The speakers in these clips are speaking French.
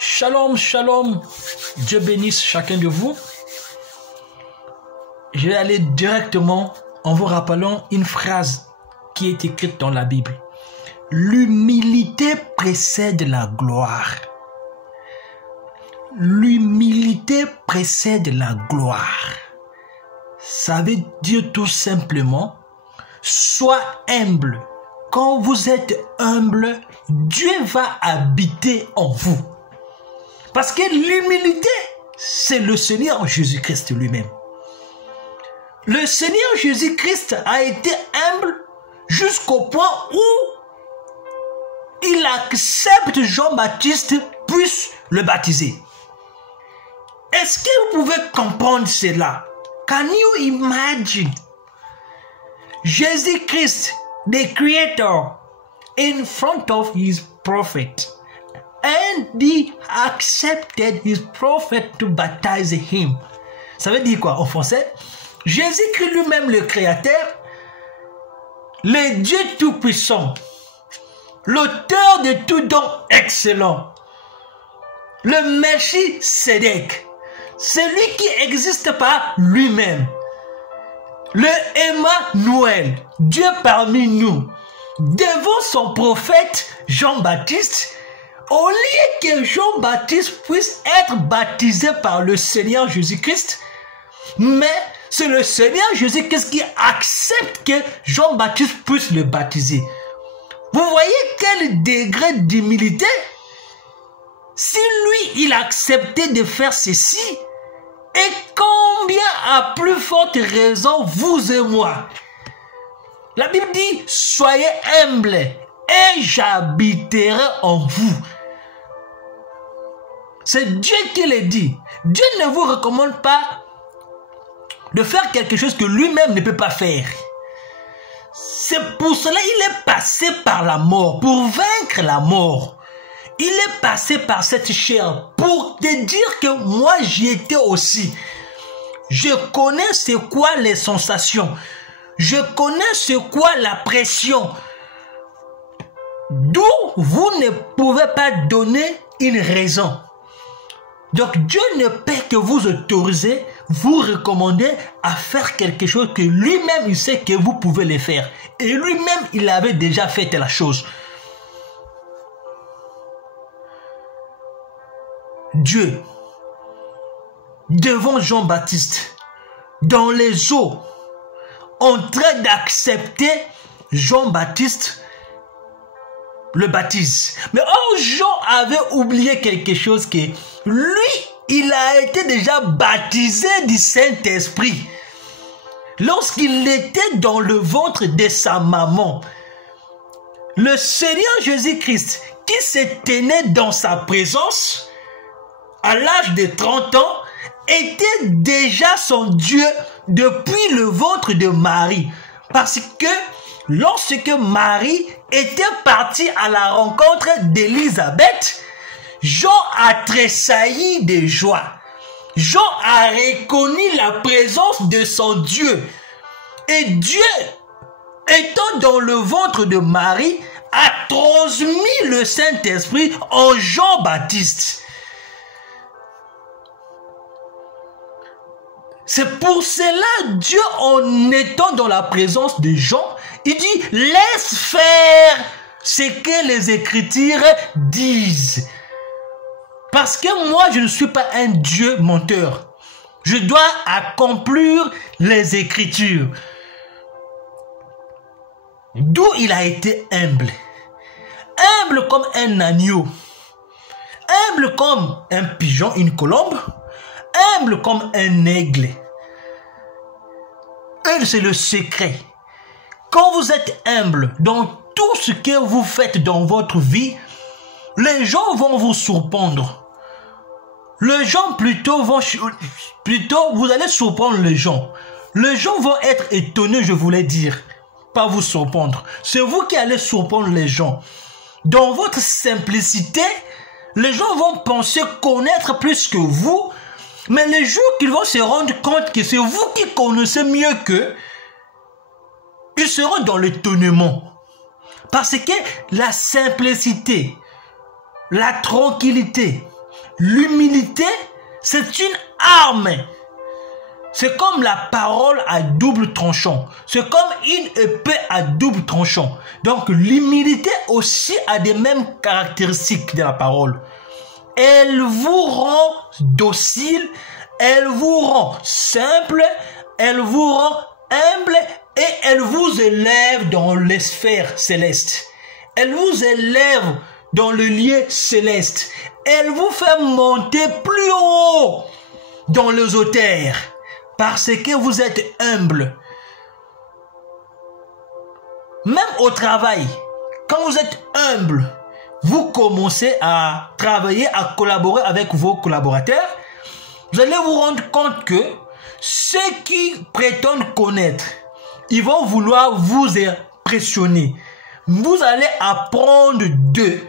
Shalom, shalom. Dieu bénisse chacun de vous. Je vais aller directement en vous rappelant une phrase qui est écrite dans la Bible. L'humilité précède la gloire. L'humilité précède la gloire. Ça veut dire tout simplement, sois humble. Quand vous êtes humble, Dieu va habiter en vous. Parce que l'humilité, c'est le Seigneur Jésus-Christ lui-même. Le Seigneur Jésus-Christ a été humble jusqu'au point où il accepte Jean-Baptiste puisse le baptiser. Est-ce que vous pouvez comprendre cela? Can you imagine? Jesus-Christ, the Creator, in front of his prophet, and he accepted his prophet to baptize him. Ça veut dire quoi en français? Jésus-Christ lui-même, le Créateur, le Dieu Tout-Puissant, l'auteur de tout don excellent, le Melchisédek, celui qui existe par lui-même, le Emmanuel, Dieu parmi nous, devant son prophète Jean-Baptiste, au lieu que Jean-Baptiste puisse être baptisé par le Seigneur Jésus-Christ, mais c'est le Seigneur Jésus-Christ qui accepte que Jean-Baptiste puisse le baptiser. Vous voyez quel degré d'humilité? Si lui, il acceptait de faire ceci, et combien à plus forte raison vous et moi? La Bible dit, soyez humbles et j'habiterai en vous. C'est Dieu qui le dit. Dieu ne vous recommande pas de faire quelque chose que lui-même ne peut pas faire. C'est pour cela qu'il est passé par la mort, pour vaincre la mort. Il est passé par cette chair pour te dire que moi j'y étais aussi. Je connais c'est quoi les sensations. Je connais c'est quoi la pression. D'où vous ne pouvez pas donner une raison. Donc Dieu ne peut que vous autoriser, vous recommander à faire quelque chose que lui-même il sait que vous pouvez le faire. Et lui-même il avait déjà fait la chose. Dieu, devant Jean-Baptiste, dans les eaux, en train d'accepter Jean-Baptiste, le baptise. Mais Jean avait oublié quelque chose que lui, il a été déjà baptisé du Saint-Esprit. Lorsqu'il était dans le ventre de sa maman, le Seigneur Jésus-Christ, qui se tenait dans sa présence, à l'âge de 30 ans, était déjà son Dieu depuis le ventre de Marie. Parce que lorsque Marie était partie à la rencontre d'Élisabeth, Jean a tressailli de joie. Jean a reconnu la présence de son Dieu. Et Dieu, étant dans le ventre de Marie, a transmis le Saint-Esprit en Jean-Baptiste. C'est pour cela, Dieu, en étant dans la présence de Jean, il dit, laisse faire ce que les Écritures disent. Parce que moi, je ne suis pas un Dieu menteur. Je dois accomplir les Écritures. D'où il a été humble. Humble comme un agneau. Humble comme un pigeon, une colombe. Humble comme un aigle. Et c'est le secret. Quand vous êtes humble dans tout ce que vous faites dans votre vie, les gens vont vous surprendre. Les gens plutôt, vous allez surprendre les gens. Les gens vont être étonnés, je voulais dire. Pas vous surprendre. C'est vous qui allez surprendre les gens. Dans votre simplicité, les gens vont penser connaître plus que vous. Mais le jour qu'ils vont se rendre compte que c'est vous qui connaissez mieux qu'eux, ils seront dans l'étonnement. Parce que la simplicité, la tranquillité, l'humilité, c'est une arme. C'est comme la parole à double tranchant. C'est comme une épée à double tranchant. Donc l'humilité aussi a des mêmes caractéristiques de la parole. Elle vous rend docile, elle vous rend simple, elle vous rend humble et elle vous élève dans les sphères célestes. Elle vous élève dans le lieu céleste. Elle vous fait monter plus haut dans les hauteurs parce que vous êtes humble. Même au travail, quand vous êtes humble, vous commencez à travailler, à collaborer avec vos collaborateurs, vous allez vous rendre compte que ceux qui prétendent connaître, ils vont vouloir vous impressionner. Vous allez apprendre d'eux.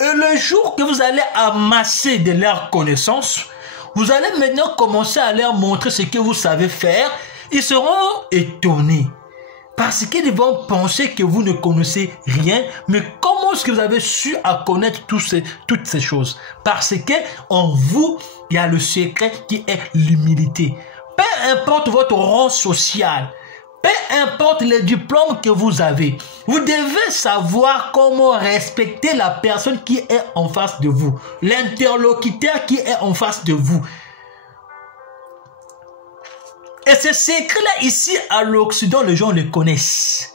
Et le jour que vous allez amasser de leurs connaissances, vous allez maintenant commencer à leur montrer ce que vous savez faire. Ils seront étonnés. Parce qu'ils vont penser que vous ne connaissez rien, mais comment est-ce que vous avez su à connaître toutes ces choses? Parce que en vous, il y a le secret qui est l'humilité. Peu importe votre rang social, peu importe les diplômes que vous avez, vous devez savoir comment respecter la personne qui est en face de vous, l'interlocuteur qui est en face de vous. Et ce secret-là, ici, à l'Occident, les gens le connaissent.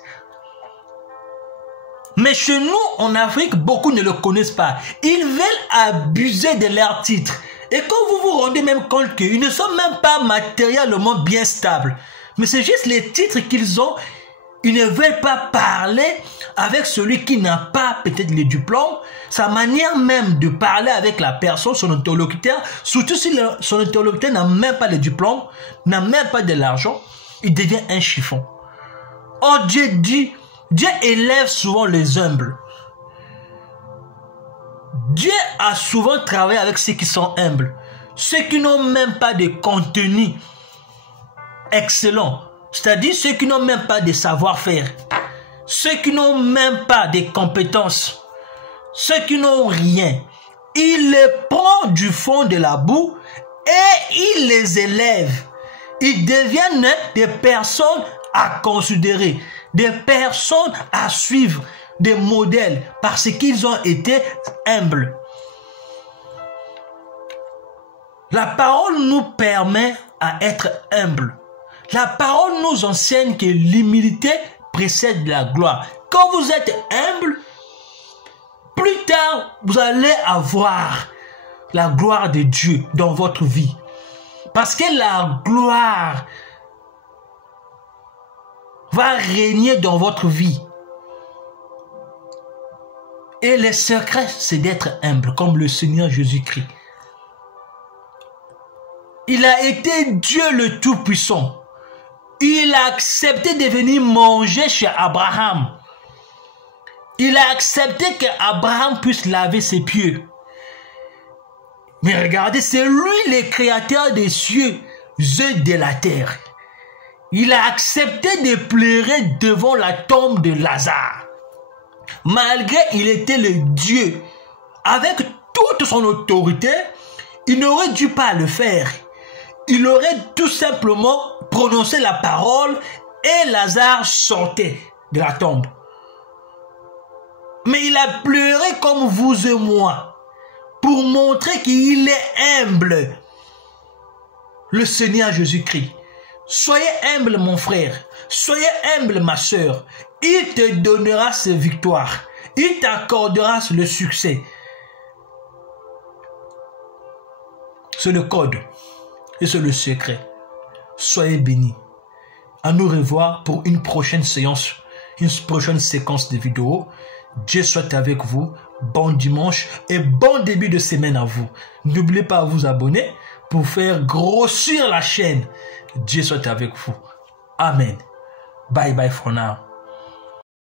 Mais chez nous, en Afrique, beaucoup ne le connaissent pas. Ils veulent abuser de leurs titres. Et quand vous vous rendez même compte qu'ils ne sont même pas matériellement bien stables, mais c'est juste les titres qu'ils ont, ils ne veulent pas parler avec celui qui n'a pas peut-être les diplômes, sa manière même de parler avec la personne, son interlocuteur, surtout si son interlocuteur n'a même pas les diplômes, n'a même pas de l'argent, il devient un chiffon. Or Dieu dit, Dieu élève souvent les humbles. Dieu a souvent travaillé avec ceux qui sont humbles, ceux qui n'ont même pas de contenu excellent, c'est-à-dire ceux qui n'ont même pas de savoir-faire, ceux qui n'ont même pas de compétences, ceux qui n'ont rien. Il les prend du fond de la boue et il les élève. Ils deviennent des personnes à considérer, des personnes à suivre, des modèles parce qu'ils ont été humbles. La parole nous permet à être humble. La parole nous enseigne que l'humilité précède la gloire. Quand vous êtes humble, plus tard, vous allez avoir la gloire de Dieu dans votre vie. Parce que la gloire va régner dans votre vie. Et le secret, c'est d'être humble, comme le Seigneur Jésus-Christ. Il a été Dieu le Tout-Puissant. Il a accepté de venir manger chez Abraham. Il a accepté qu'Abraham puisse laver ses pieds. Mais regardez, c'est lui le créateur des cieux et de la terre. Il a accepté de pleurer devant la tombe de Lazare. Malgré qu'il était le Dieu, avec toute son autorité, il n'aurait dû pas le faire. Il aurait tout simplement prononcé la parole et Lazare sortait de la tombe. Mais il a pleuré comme vous et moi pour montrer qu'il est humble. Le Seigneur Jésus-Christ. Soyez humble mon frère, soyez humble ma soeur. Il te donnera ses victoires. Il t'accordera le succès. C'est le code et c'est le secret. Soyez bénis. À nous revoir pour une prochaine séance, une prochaine séquence de vidéos. Dieu soit avec vous. Bon dimanche et bon début de semaine à vous. N'oubliez pas de vous abonner pour faire grossir la chaîne. Dieu soit avec vous. Amen. Bye bye for now.